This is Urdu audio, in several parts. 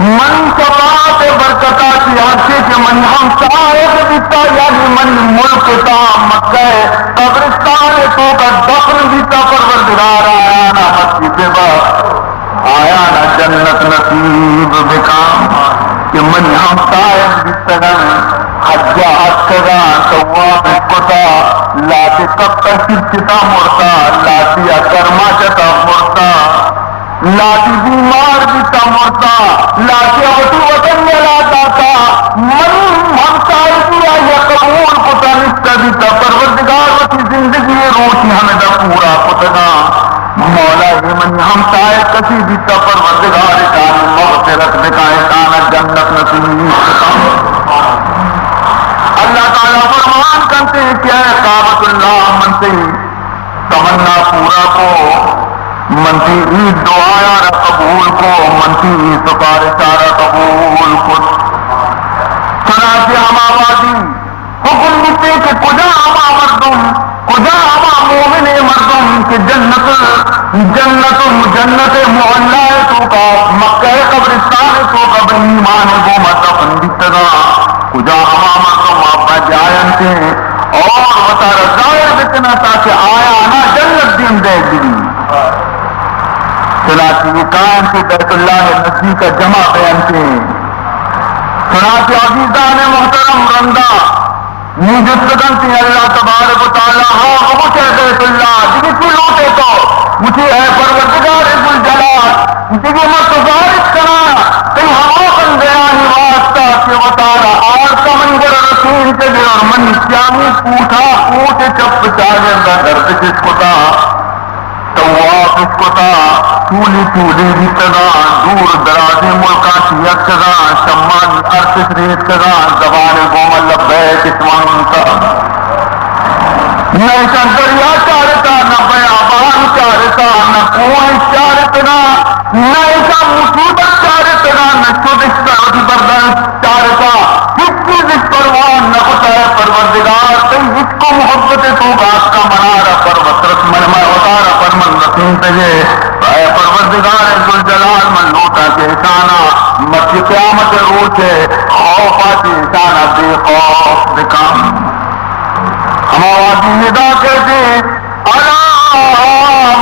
من شفاعت برکتا کی آنکھیں کہ من ہم صاحب دیتا یعنی من ملک تا مکہ قبرستان تو کا دفن دیتا پروردگار آیا نہ مسجد با آیا نہ جنت نصیب بکام کہ من ہم صاحب دیتا حجات کدا تواب کتا لاتی کب تشید چتا مرتا لاتی اکرما چتا مرتا لاتی بیمار بیتا مرتا لاتی اوٹی وطن میں لاتا تا من ہمسائی دیا یا قبول کتا نستا بیتا پروردگار وطی زندگی روٹی ہمیں دا پورا کتنا مولا ہی من ہمسائی کسی بیتا پروردگار کانی مغفرت بکائے کانا جنت نصیب کتا اللہ تعالیٰ فرمان کرتے ہیں کہ اے کعبۃ اللہ من سے تمنا پورا کو منتی عید دعایا را قبول کو منتی عید سفارشارا قبول کو چنانچہ ہم آبادی حکم دیتے کہ کجا ہما مردم کجا ہما مومن مردم کہ جنت محلہ تو کا مکہ قبرستان تو کا ایمان گو مدفن دیتنا کجا ہما مردم آبا جائن تھے اور وطار ظاہر بکنا تاکہ آیا آنا جنت دین دے گی چنانچہ قائم سے بیت اللہ نسی کا جمع بیان تھے چنانچہ عزیزان محترم رندہ نیجستگن تھی اللہ تبارک و تعالیٰ ہاں مجھے بیت اللہ جگہ کی لوٹے تو مجھے اے پروردگار ذوالجلال جگہ میں سفارش کرا کئی ہماقن بیانی واسطہ کہ وطارہ آر کا منظر رسول کے دے اور من اسلامی پوٹھا پوٹے چپ چاگر دا درد کس کو تا تواف اس کو تا چولی بیتگا دور درازی ملکا چیت کگا شمانی ارتش ریت کگا زبان گوم لبیک اسمانتا نہ دریا چارتا نہ بیابان چارتا نہ کوئی چارتنا نہ ایسا مصیبت چارتنا نہ شدش سعودی بردن چارتا کس چیز اس پروان نہ ہوتا ہے پروردگار تم اس کو محبت تو گاس کا منارا پروترس من اتارا پر من رسیم تجھے اے پروردگار ذوالجلال من لوٹا کے احسانہ مسجد قیامت روز ہے خوفا کی احسانہ بے خوف بکام ہم آوازی ندا کہتے الا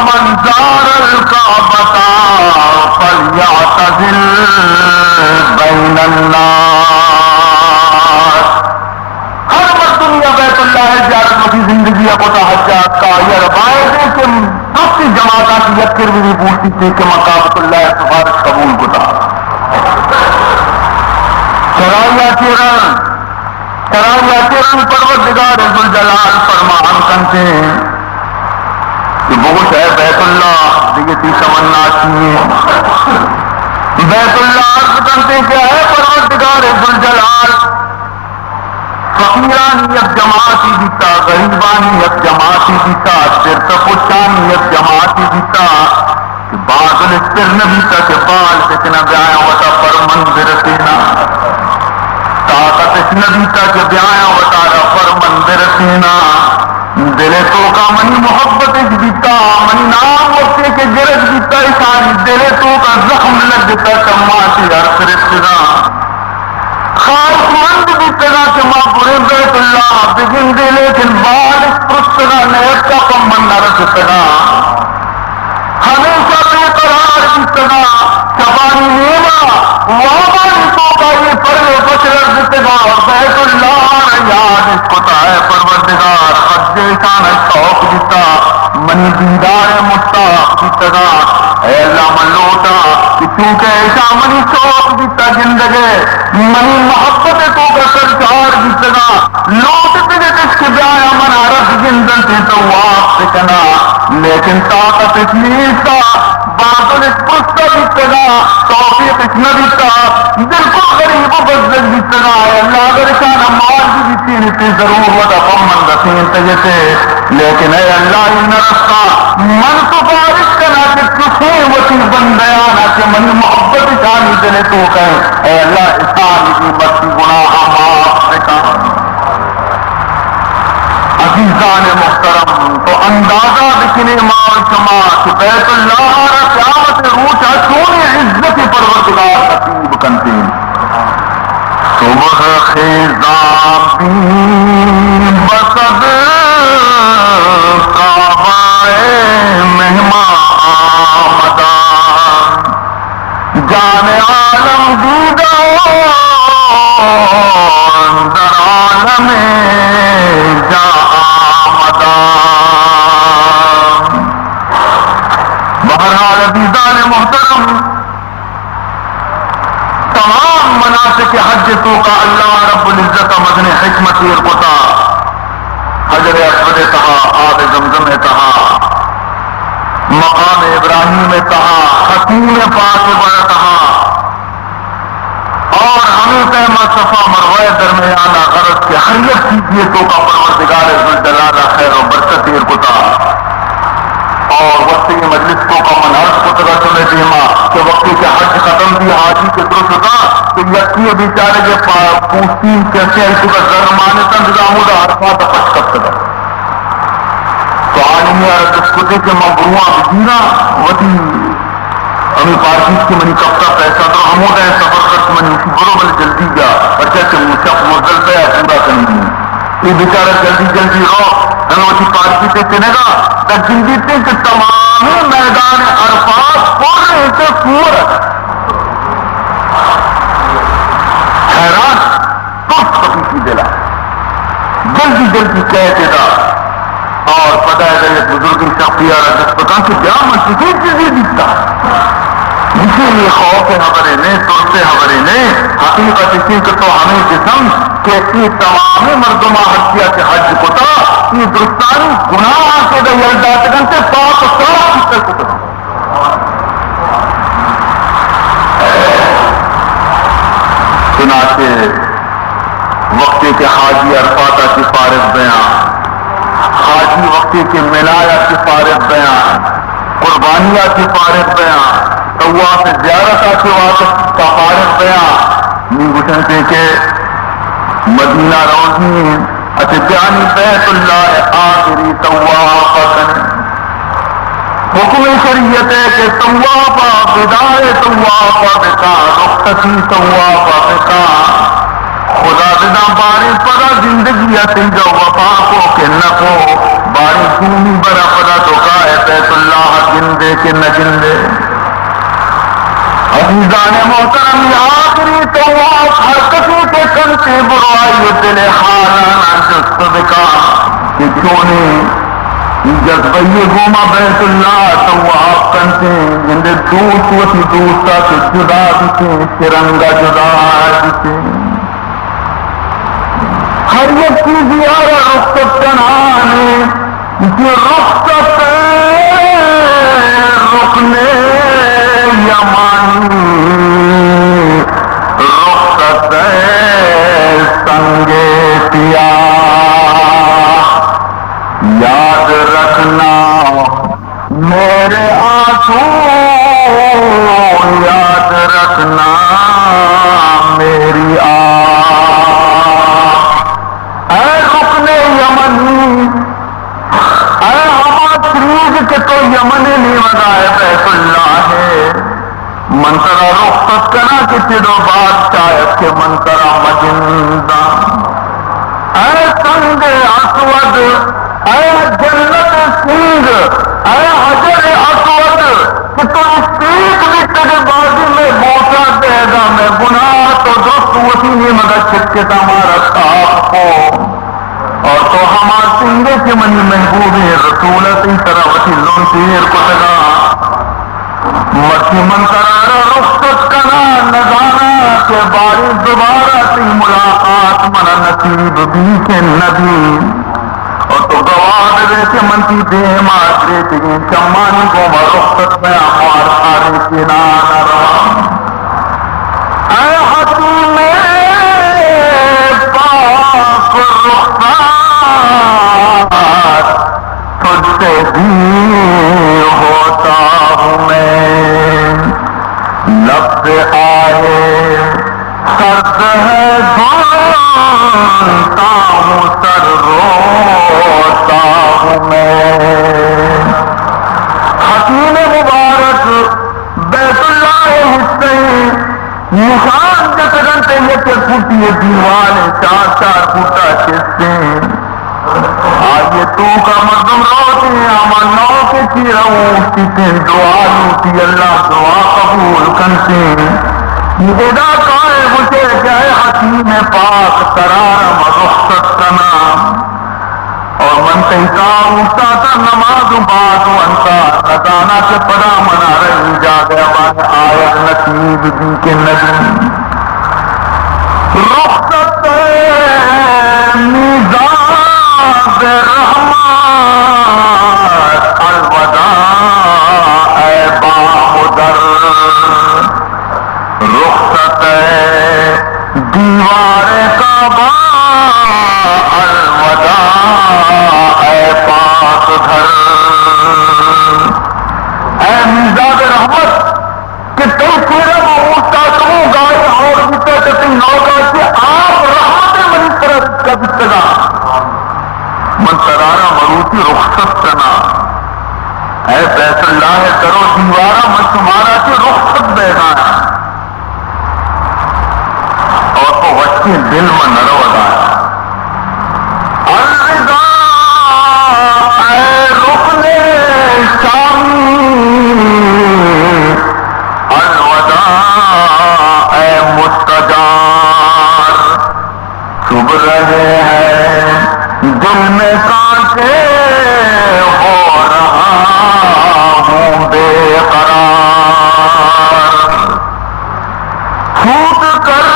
من زار الکعبۃ فلیعتزل بین الناس ہر وقت دنیا بیت اللہ ہے زیارت کی زندگی اپتا حجات کا یہ روایت ہے کہ دوسری جماعت کی یکر بھی پوچھتی تھی کہ مقابت اللہ سفارش قبول کو تھا چرایا چرن پروردگار ذوالجلال فرمان کرتے ہیں کہ بہت ہے بیت اللہ دیگتی تمنا چاہیے بیت اللہ عرض کرتے کیا ہے پروردگار ذوالجلال فقیرانی یک جماعتی دیتا غریبانی یک جماعتی دیتا سرت پچانی یک جماعتی دیتا کہ بادل استر نبیتا کہ بال کتنا بیایا ہوتا پر منظر سینا طاقت اس نبیتا کہ بیایا ہوتا پر منظر سینا دلے تو کا منی محبت اس دیتا منی نام وقتے کے گرد دیتا اشانی دلے تو کا زخم لگ دیتا چماتی عرص رسنا خواہش مند بھی تگا کہ ماں پورے بیت اللہ بگن دے لیکن بارش پرستگا نیت کا پمن نہ رسستگا ہمیشہ بے قرار بھی تگا شبانی نیمہ وابانی تو کا یہ پرلے بچر دیتگا اور بیت اللہ یاد اس کو تائے پروردگار حج شان شوق دیتا منی دیدار مشتاق دیتگا اے اللہ من لوٹا کہ چونکہ ایسا منی شوق دیتا زندگی منی محبت تو کا سرچار دیتگا لوٹتے گے کس کے بیایا من عرب زندن سے تو واپ سکنا لیکن طاقت اس نیتا باطل اس پستا دیتگا توفیق اس نبیتا دل کو غریب و بزدل دیتگا اے اللہ اگر شانا مال بھی دیتی نیتی ضرور ودا فمن رسین تجھتے لیکن اے اللہ ان رستا من سفارش کنا کہ کسی وطی بندیانا کہ من محبت شانی دلے تو کہیں اے اللہ اشانی کی بچی گناہ معاف سکا عزیزان محترم تو اندازہ بکنے مال شما کہ بیت اللہ را قیامت روچا چونی عزت پروردگار نصیب کنتی صبح خیزاں بھی بسد کعبہ مہمان آمدان جان عالم دیدہ در عالم جا آمدان. بہرحال عزیزان محترم، تمام مناسک حج تو کا اللہ رب العزت مدن حکمت ارقتا حجر اسود تہا، آب زمزم تہا، مقام ابراہیم تہا، حتیم پاک بڑا تہا، اور ہمیں تیمہ صفا مروہ درمیانہ غرض کے حریت کیجیے تو کا پروردگار ذوالجلال خیر و برکت ارقتا. اور وقت مجلس کو کا منحص کو تگا چلے دیما کہ وقتی کے حج ختم بھی حاجی کے درست ہوتا تو یکی بیچارے کے پوستی کیسے ایسو کا ذرمانے تنظامو دا حرفات پچ کب تگا تو عالمی عرض اسکتے کے مبروعہ بجینا ودی ہمیں پارکیز کی منی کفتا پیسہ تو ہمو دیں سفر کرت منی اسی برو بل جلدی جا بچہ کہ مشاق مزدل پہ پورا کرنی یہ بیچارہ جلدی جلدی رو ہمیں اسی پارکی سے چنے گا تک جلدی تھے کہ تمامی میدان عرفات پورے سے پورا حیران ترس کبھی دلا جلدی جلدی کہتے دا اور پتہ ہے کہ بزرگی شخصیہ جس پتہ کہ جا من کسی چیزیں دیتا اسی لیے خوف حبرے نے ترس حبرے نے حقیقت اسی کہ تو ہمیں جسم کہ یہ تمام مردمہ حجیہ کے حج کتا یہ درستانی گناہ کے دا یلداتگن سے پاک و صاف کتا کتا چنانچہ وقتی کے حاجی عرفاتہ کی فارغ بیان، حاجی وقتی کے ملایا کی فارغ بیان، قربانیہ کی فارغ بیان، طواف زیارتہ کے واقف کا فارغ بیان نی گھٹنتے کے مدینہ روزی اتجانی بیت اللہ آخری طوافہ حکم شریعت ہے کہ طوافہ بدائے طوافہ بکا رخصتی طوافہ بکا خدا بنا باری پڑا زندگی اتی جو وفا کو کہ نہ کو باری سونی برا پڑا دکھائے بیت اللہ گندے کہ نہ گندے. عزیزان محترم یہ آخری طواف ہر کسی کے کنتے برائی دل حالانا جست بکا کہ کیوں نے جذبئی گوما بیت اللہ طواف کنتے جندے دوست وطی دوستا کے جدا دیتے ترنگا جدا دیتے ہر یک کی زیارہ رخصت کنانے اسی رخصت رکنے یمانی رخصت سنگے پیا یاد رکھنا میرے آنسو یاد رکھنا میری اے رکنے یمنی اے ہما شریف کے تو یمنی نہیں بنائے بیت اللہ ہے منترا رخصت کرا کہ تیرو بادشاہت کے منترا مجندہ اے سنگ اسود اے جنت سنگ اے حجر اسود کہ تو اس تیک بھی تیرے بازی میں موسیٰ دے گا میں گناہ تو دوست وسی نہیں مگر چھکتا ہمارا خواب کو اور تو ہمارے سنگے کے منی محبوب رسولتی طرح وسی لون تیر کو لگا مرسی منترارا رخصت کنا نظارہ کے باری دوبارہ تی ملاقات منا نصیب بھی کے نبی اور تو گواد دے کے منتی دے مادری تھی شمانی کو رخصت میں امار آرے کی نانا رہا اے حتیم پاک رخصت تجھ سے بھی ہوتا ہوں میں لفظ آئے سرد ہے دھنتا ہوں سر روتا ہوں میں حکیم مبارک بیت اللہ حسین یہ پھوٹی دیوان 4 فوٹا چستے آئیے تو کا مردم روتے اما نو کے چیروں کتے دعا لوٹی اللہ دعا قبول کنتے ادا کائے مجھے جائے حکیم پاک قرارم رخصت کا نام اور من تحقام استاتا نماز بات وانتا ندانا کے پڑا منا رہی جا گیا بات آیا نصیب دی کے نبی رخصت میزان رحمت الوداع اے بامدر رخصت دیوار کعبہ الوداع اے پاک گھر اے میزان رحمت کہ تو تیرے موسیٰ تمہوں گائے اور بیتے کتی نوکا کہ آپ رحمت منی طرف کا بتنا من ترارا مروتی رخصت کنا اے بیت اللہ کرو دیوارا من تمہارا کی رخصت بینا ہے اور تو وچی دل میں نرو ادا ہے الرضا اے رکن شامی الوداع اے مستجار چب رہے ہیں دل میں کانٹے ہو رہا ہوں بے قرار چھوٹ کر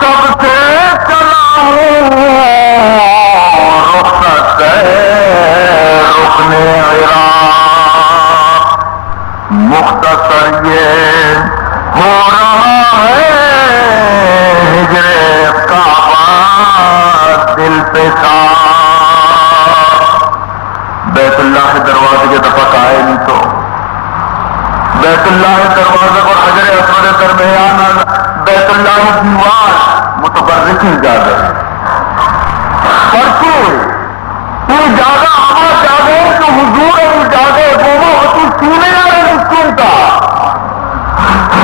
سب سے چلا ہوں رخصت رکن عراق مختصر یہ ہو رہا ہے ہجر کعبہ دل پہ بیت اللہ کے دروازے کے دفعہ آئے نہیں تو بیت اللہ کے دروازے پر حجر اسود درمیان بیت اللہ کی دیوار متبرکی جا گئے پرچے یہ جاگہ آما جاگے تو حضور ابھی جاگے وہ ہوتی سینے والے مسکین کا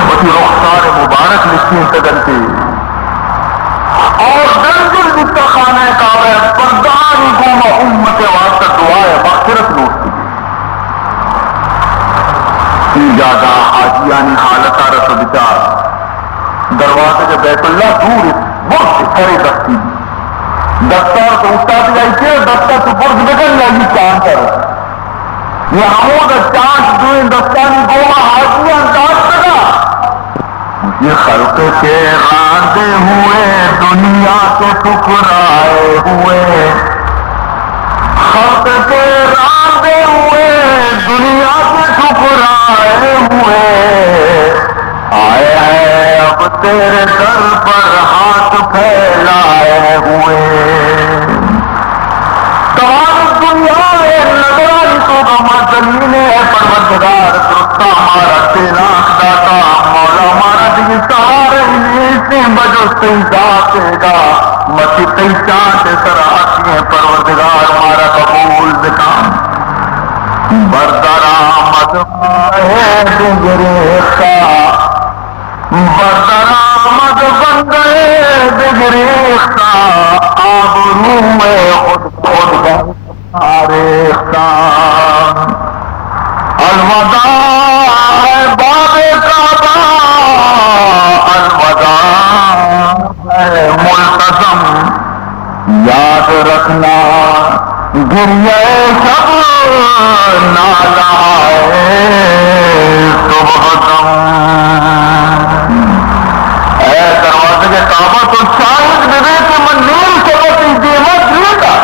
ہوتی رخسار مبارک مسکین تگنتی اور دنجل جتا خانہ کعبہ پردانی گوما امت واسطہ دعائے مغفرت نوٹتی کی جاگہ حاجیانی حالتہ رسو بچار دروازے کے بیت اللہ دور بہت کرے دستی دستار تو استاد جائی چھے دستار تو برد بگن جائی چاند پر یہ ہموں دا چاند دوئیں دستانی گوما حاجیان داشت لگا یہ خلق کے راندے ہوئے دنیا کے ٹکرائے ہوئے خلق کے راندے ہوئے دنیا کے ٹکرائے ہوئے آئے ہیں اب تیرے در پر ہاتھ پھیلائے ہوئے تمام دنیا نظران تو ہما زمین ہے پروردگار درستا ہمارا تیرا داتا مولا ہمارا دیگی سہارے سے بجو ذاتے گا مچی تی چانتے سراتی ہیں پروردگار ہمارا قبول دکان بردر آمد ہے دگریخا بردر آمد بندے دگریخا آبرو میں خود آریخا الوداع ہے باب کعبہ الوداع ہے ملتزم یاد رکھنا گریہ شب نالا ہے صبح دم اے دروازے کے کعبہ تو شاہد دے کہ من نور سے بسی دیمت دے گا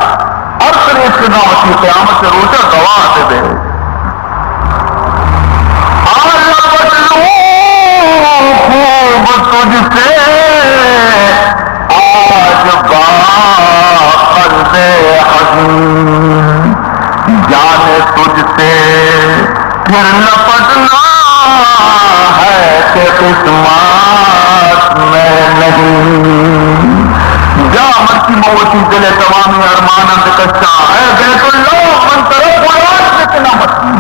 عرص نے استدامتی قیامت سے روچہ گواہ دے دے خوب تجھ سے آج با قلب حزین جانے تجھ سے پھر لپٹنا ہے کہ قسمت میں نہیں جا مرکی موتی دل تمامی ارمانند کچا ہے بیت اللہ من طرف بڑھاش لیکن مرکی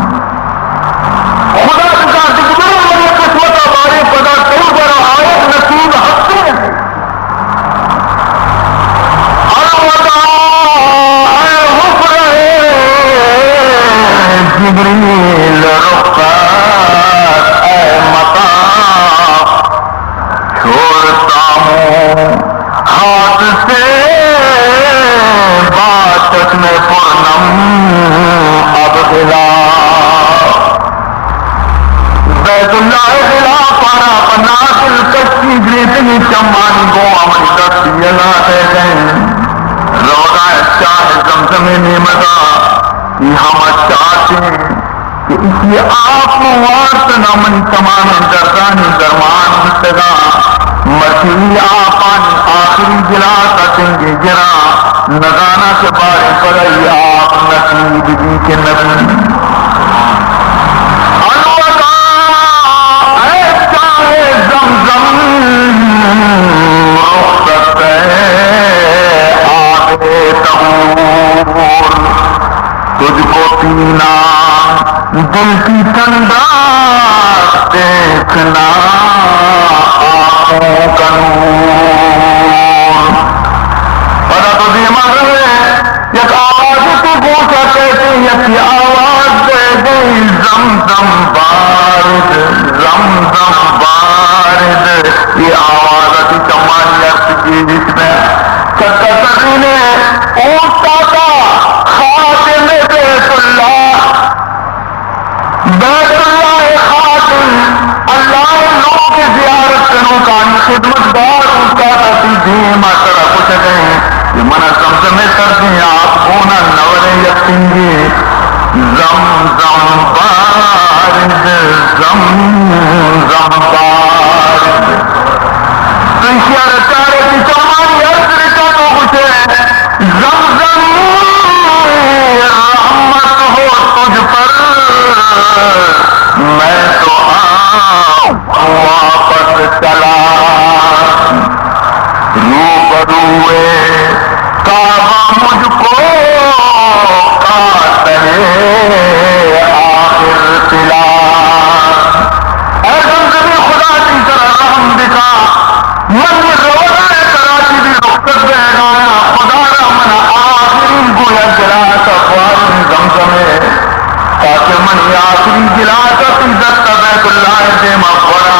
خدا کا دکھبر والی قسمت ہمارے پدا کئی بڑا آئے نصیب حق چمانی کو ہمیں دستی اللہ دے دیں روضہ چاہ زمزم نعمتہ یہ ہم چاہتے ہیں کہ اسی آپ وارت نمن تمام دردانی درمان مستگا مرچی آپان آخری جلا کتیں گے گرا نگانا کے بارے پر آپ نصیب دی کے نبی تجھ کو پینا دل کی ٹھنڈا دیکھنا آنکھوں کا نور پتا تو بیمار ہے یک آواز تو پوچھا کہتے یک آواز دے گئی زمزم بارد زمزم بارد یہ آواز اتی چمانی ارد کی جس میں چکتری نے اونٹا تھا خاتم بیت اللہ خاتم اللہ لوگ کی زیارت کنوں کا خدمت دار ان کا تھی دیما طرح کچھ گئے یہ منع زمزم کردیں آپ ہونا نورے یقینگی زمزم بارد زمزم بارد تنشیار چارے کی چمانی ارد کا تو کچھ ہے زمزم رحمت ہو تجھ پر میں تو واپس چلا روبروئے کعبہ مجھ کو قاتل آخر تلا اے زمزمی خدا کی طرح رحم دکھا من روزہ کراچی بھی رخصت دے گایا خدا رحمن آخری گویا جلا سفاری زمزمے تاکہ من آخری جلا سفی دستا بیت اللہ سے مغفرہ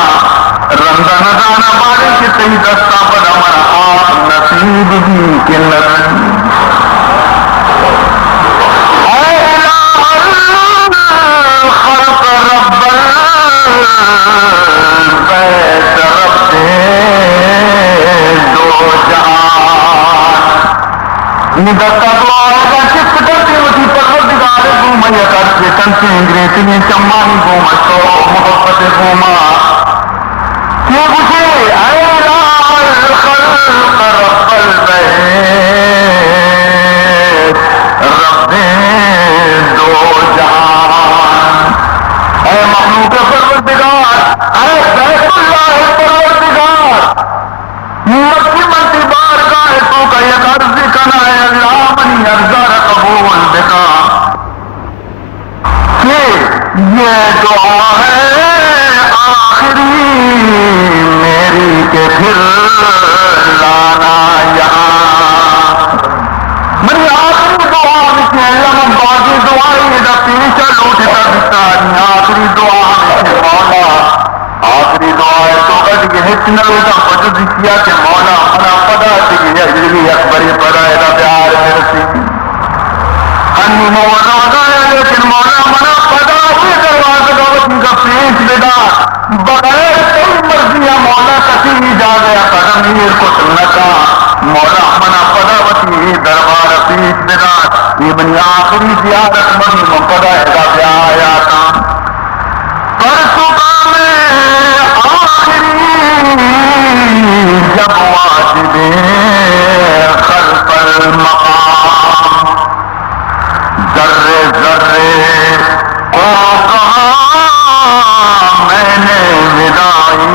رندہ نظانہ بارے کی تہی دستا پر امر آپ نصیب بھی کے نبی اے الہ الخلق رب البیت رب دو جہان یہ دستا تو آئے شفت کرتے اسی پروردگار گوما یا کرتے تنسی انگریزی چمانی گوما تو محبت گوما کیوں پوچھے اے الہ الخلق رب البیت رب دو جہان اے مخلوق پروردگار اے بیت اللہ پروردگار مکی منتی بارگاہ تو کا یک عرض کنا ہے اللہ منی ارزار قبول بکا کہ یہ دعا ہے آخری میری کہ پھر لانا یہاں منی آخری دعا مجھے اللہ باقی دعائی دا پیشہ لوٹتا بتانی آخری دعا مجھے مولا آخری دعا ہے تو کہ یہ ہچ نلوٹا وجود کیا کہ مولا منا پدا تھی اجلی اکبری پدا ہے دا پیار مرسی ہنی مولا گایا لیکن مولا منا پدا ہوئی دروازہ گوٹن کا پیش بدا بغیر کئی مرضیاں مولا کسی جا گیا قدم ہیر کو سنتا مولا منا پدا وتی دربار پیش بدا یہ بنی آخری زیارت منی مقدہ ہے دا پیار آتا پرسکا میں آخری جب واجب خلف المقام ذرے ذرے کو کہا میں نے وداعی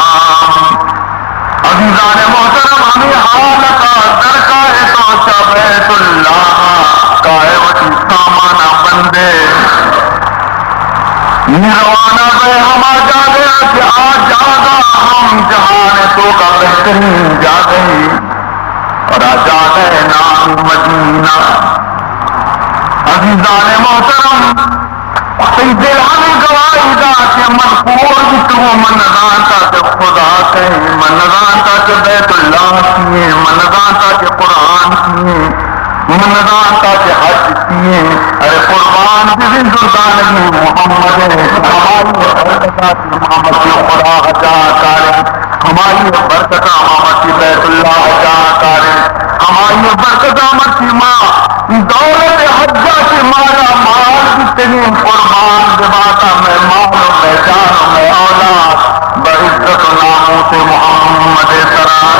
السلام عزیزان محترم ہمیں حال کا درکار تو بیت اللہ کائے وچی سامانہ بندے نروانہ بے ہما جا گیا کہ آج جاگا ہم جہان تو کا بہترین جا گئی اور آجاد ہے نام مدینہ عزیزان محترم سید الہامی گواہی دا کہ منقور جتو من نظانتا کہ خدا کہیں من نظانتا کہ بیت اللہ کیے من نظانتا کہ قرآن کیے منظانتا کے حج کیے ارے قربان جن دردانگی محمد ہماری برکت امامت خدا جا کارے ہماری برکت امامت بیت اللہ جا کارے ہماری برکت امامت ماں دولت حجہ سے مارا مال جتنی قربان دباتا میں مال میں جان میں اولاد بعزت ناموں سے محمد سرار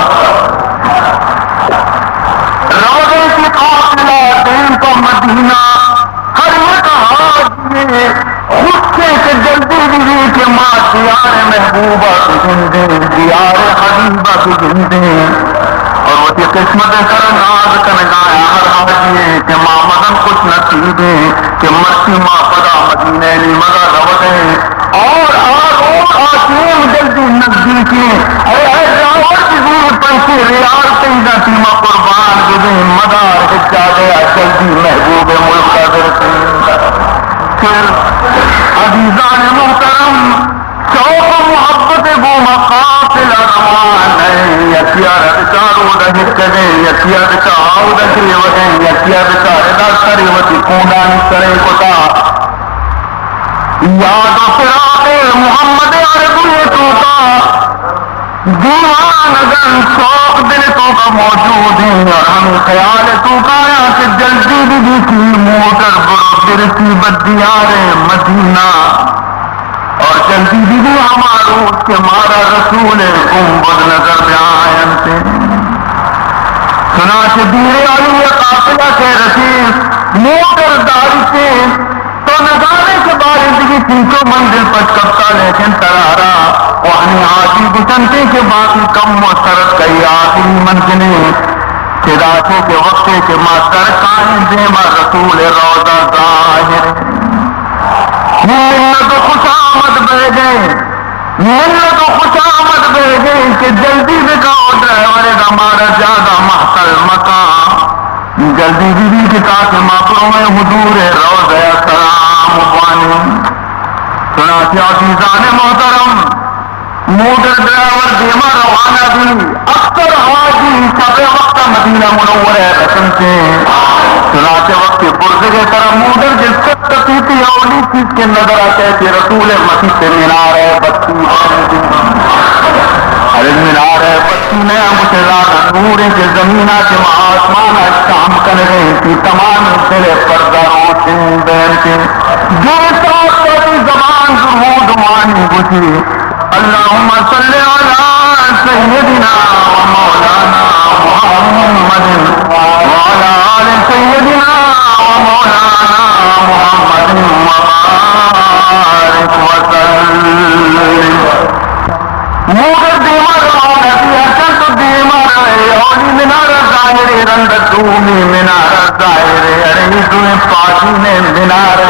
روزے کی قافلہ دین کا مدینہ ہر ایک حاجی غصے سے جلدی بھی کہ ماں دیار محبوبہ کی زندے دیار حبیبہ کی زندے اور وہ کی قسمت کر ناز کنگایا ہر حاجی کہ ماں مدن کچھ نصیبے کہ مرسی ماں پدا مدینے لی مدہ روزے اور آسیم جلدی نزدیکی اے راور کی ضرورت پیسے ریال تیزہ تیمہ قربان گزیں مدار حجا گیا جلدی محبوب ملک کا درسیں پھر عزیزان محترم شوق محبت وہ مقافل روان ہے یکیا رچارو دہت کجیں یکیا رچاو دہی وہیں یکیا رچارے کرے وطی کونانی کرے کتا یاد و فراق محمد عربی تو کا دیوان گن شوق دل تو کا موجود ہے اور ہمیں خیال تو کا کہ جلدی بھی کی موٹر برسی بدیار مدینہ اور جلدی بھی ہمارو اس کے مارا رسول گنبد نظر بیان سے سنا سے دیر علی قافلہ کے رسیل موٹر داری سے تو نظارے کے بارندگی 300 منزل پچ کبتا لیکن ترارا وہاں آجی بسنتے کے باقی کم و سرد کئی آخری منزلیں خداتے کے وقتے کے ماستر قائم دیما رسول روضہ ظاہر ملت خوش آمد بہ گئے ملت خوش آمد بہ گئے کہ جلدی بکاؤ ڈرائیور ہمارا زیادہ محتل مکان جلدی بھی کے ساتھ ماپروں میں حضور روضہ سلام بانی سناتی عزیزان محترم موٹر ڈرائیور دیما روانہ بھی اکثر حاجی سب وقت مدینہ منور رسم سے سناتے وقت برد کے طرح موٹر جس سے تفیتی اولی چیز کے نظر آتے کہ رسول مسیح سے مینار ہے بچی ارے مینار ہے بچی نے مجھے زیادہ نور کے زمینہ کے آسمان کام کر رہے تھی تمام تیرے پردہ روشن بین کے جو ساتھ تیری زبان درود مانی بجھی اللہم صلی علی سیدنا و مولانا محمد وعلا آل سیدنا و مولانا محمد وبارک وسلم موگر دیمار آنتی حسن تو دیمار اولی منار ظاہر رند دومی منار ظاہر ارہی دوئے پاکی نے منار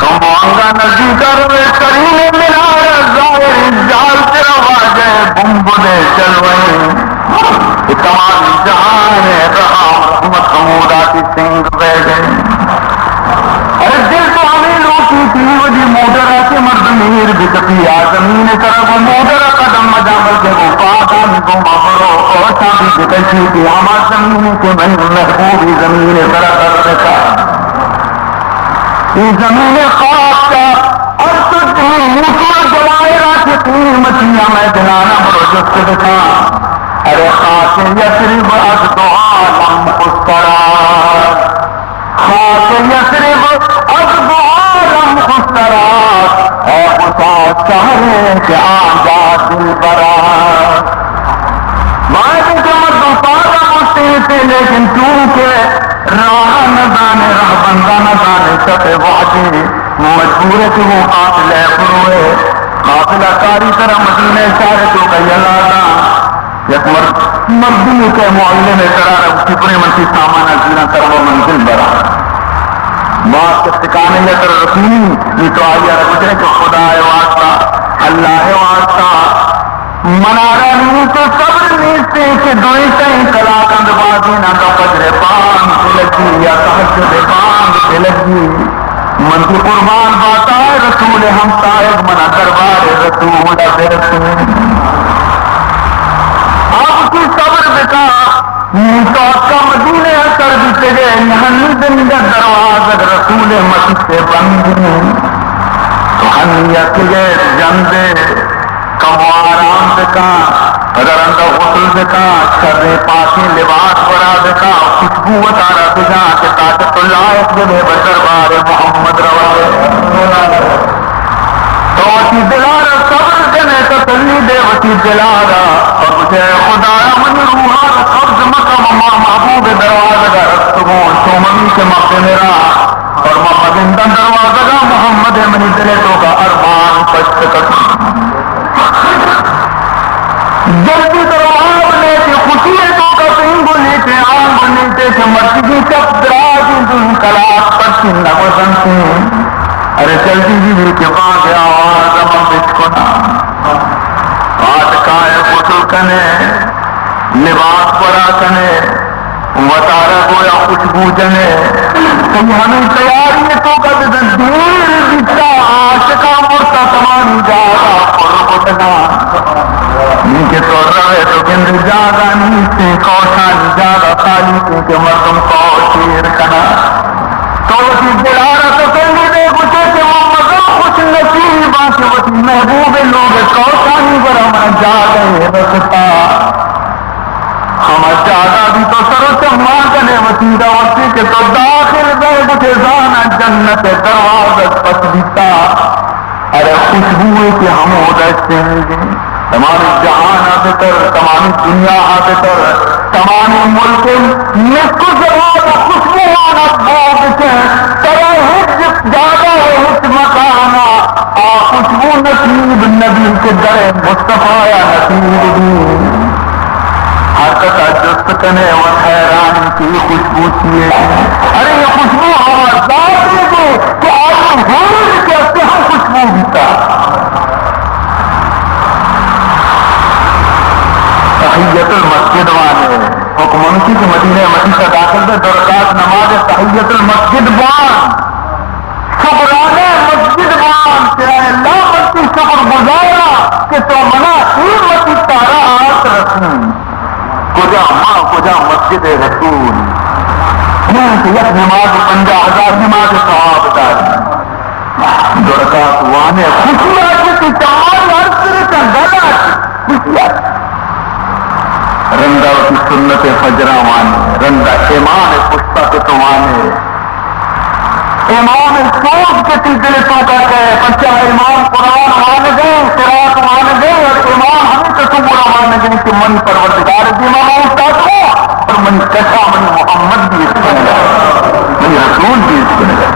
کم آنگا نزی کر کریم منار ظاہر جال سے آوازیں بمبلے چلوئیں تمام جہان رہا رحمت حموداتی سنگ بہ گئے ارے دل تو ہمیں لوٹی تھی وجی موٹر آتے مرد میر بکتی آزمین طرف موٹر قدم مجامل کے وہ پاکان کو مفرو اور سابی بکشی تھی ہمار زمین کے من محبوبی زمین طرح کر رکھا یہ زمین خواب کا اور تجھ موسور جوائرہ کی قیمتیاں میں دلانا برو جس دکھا ارے خاک یسرب از دو عالم خسترات خاک یسرب از دو عالم خسترات اے خدا چاہے کہ آجاد دل برات بائے کہ مردوں پاگا مجھتے تھے لیکن چونکہ راہ نہ دانے راہ بندہ نہ دانے ستے واجی مجبور کہ وہ قافلہ پروے قافلہ کاری طرح مدینہ اشارے تو کئی اللہ یک مردمی کے معلم قرار سپرے منسی سامان ازینا کرو منزل برا بات کے ٹکانے یا کر رسولی یہ تو آئیہ رکھتے کہ خدا واسطہ اللہ واسطہ منارہ نہیں تو صبر نیستے کہ دوئی سہیں کلاکند بازی نہ تو قدر پان سے لگی یا تحجد پان سے لگی من کی قربان باتا ہے رسول ہم صاحب منہ دربار رسول برسے آپ کی صبر بکا تو کا مدینے اگر بھی تجھے یہاں دن کا دروازہ رسول مسیح سے بند تو ہنیت کے جندے کم آرام دکا رنگ غسل دکا شر پاکی لباس برا دکا خوشبو اتارا دکا کہ طاقت اللہ جنے بدربار محمد روائے تو وتی دلارا صبر جنے تسلی دے وتی دلارا اور مجھے خدا من روحا قبض مکم ماں محبوب دروازہ کا رستگون سومنی کے مقد میرا اور محمد اندن دروازہ کا محمد منی دلے تو کا ارمان پشت کر جلدی دروازہ لے کے خوشی ہے تو کا پینگو لیتے آن بنیتے کہ مرچی کب دراجی دن کلاس پر چندہ کو سنتے ارے چلتی بھی کہ وہاں گیا آواز ہم بچ کو نا آج کائے غسل کنے لباس پڑا کنے وطارہ گویا خوشبو جنے کہیں ہمیں تیاری ہے تو کا دن دیر بچا عاشقہ مرتا تمانی جاگا پرکتنا نیچے تو رہے تو گندر جاگا نیچے کوشانی جاگا خالی کے مردم کو شیر کنا تو وہی دلارہ تو کہنی دے گچے کہ وہ مزم خوش نصیب آنکہ وہی محبوب لوگ کوشانی پر ہمیں جاگے بستا ہمیں جاگا بھی تو سرو چمہ کنے وسیدہ وقتی کہ تو داخل بے گچے زانا جنت دروازت پس دیتا ارے خوشبوئے کہ ہم ہو دستے ہیں تمام جہان آتے تر تمام دنیا آتے تر تمام ملک نسکو جواب خوشبو آنا بہت ہے ترہ حج جاگا ہے حج مکانا خوشبو نصیب نبی کے در مصطفیٰ یا نصیب دی حرکت جست کنے و حیران کی خوشبو چیئے ارے یہ خوشبو ہمارا ذات ہے کہ آدم حور کہتے ہم خوشبو بیتا تحیت المسجد والے حکم انسی کے مدینہ مدینہ سے داخل میں درکات نماز تحیت المسجد بان شکرانے مسجد بان کہ اللہ مسجد شکر گزارا کہ تو منا ہی مسجد تارا آت رسول کجا ماں کجا مسجد رسول یک نماز 50,000 نماز صحاب داری درکات وانے خوشی آتی کہ تمام عرصر کا گلا خوشی آتی رندہ کی سنت فجرہ مانے رندہ ایمان پشتہ کے تو مانے ایمان سوچ کے تیزے تو کا کہے بچہ ایمان قرآن مان گئے قرآن مان گئے اور ایمان ہمیں تصور مان گئے کہ من پروردگار بھی مانتا تھا اور من کشا من محمد بھی اس کے نگا من رسول بھی اس کے نگا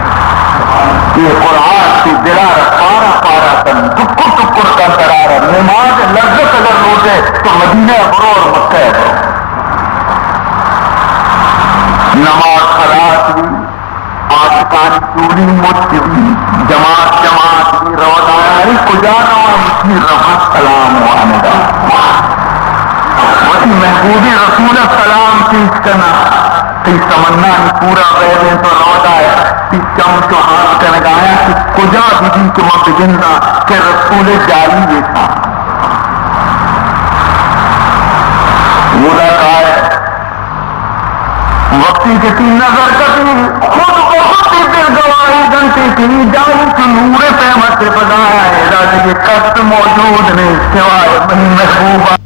یہ قرآن کی دلار پارا پارا تن ٹکر ٹکر کا ترارا نماز لذت اگر روزے تو مدینہ برو اور مکہ برو نماز خلاص بھی آشکان چوری مجھ بھی جماعت جماعت بھی روزانہ کجانا مسلم رحمت سلام وانگا وہی محبوبی رسول سلام چیز کنا تی سمنا پورا بیدے تو رودا ہے تی چم تو ہاتھ کا نگایا کہ کجا بھی کہ وہ بگندا کہ رسول جاری دیتا مولا کہا ہے وقتی کہ تی نظر کتی خود بہت ہی دل گواہی گنتی کی جاری کی نور پہ مت بگایا ہے راجی کست موجود نہیں سوائے من محبوبہ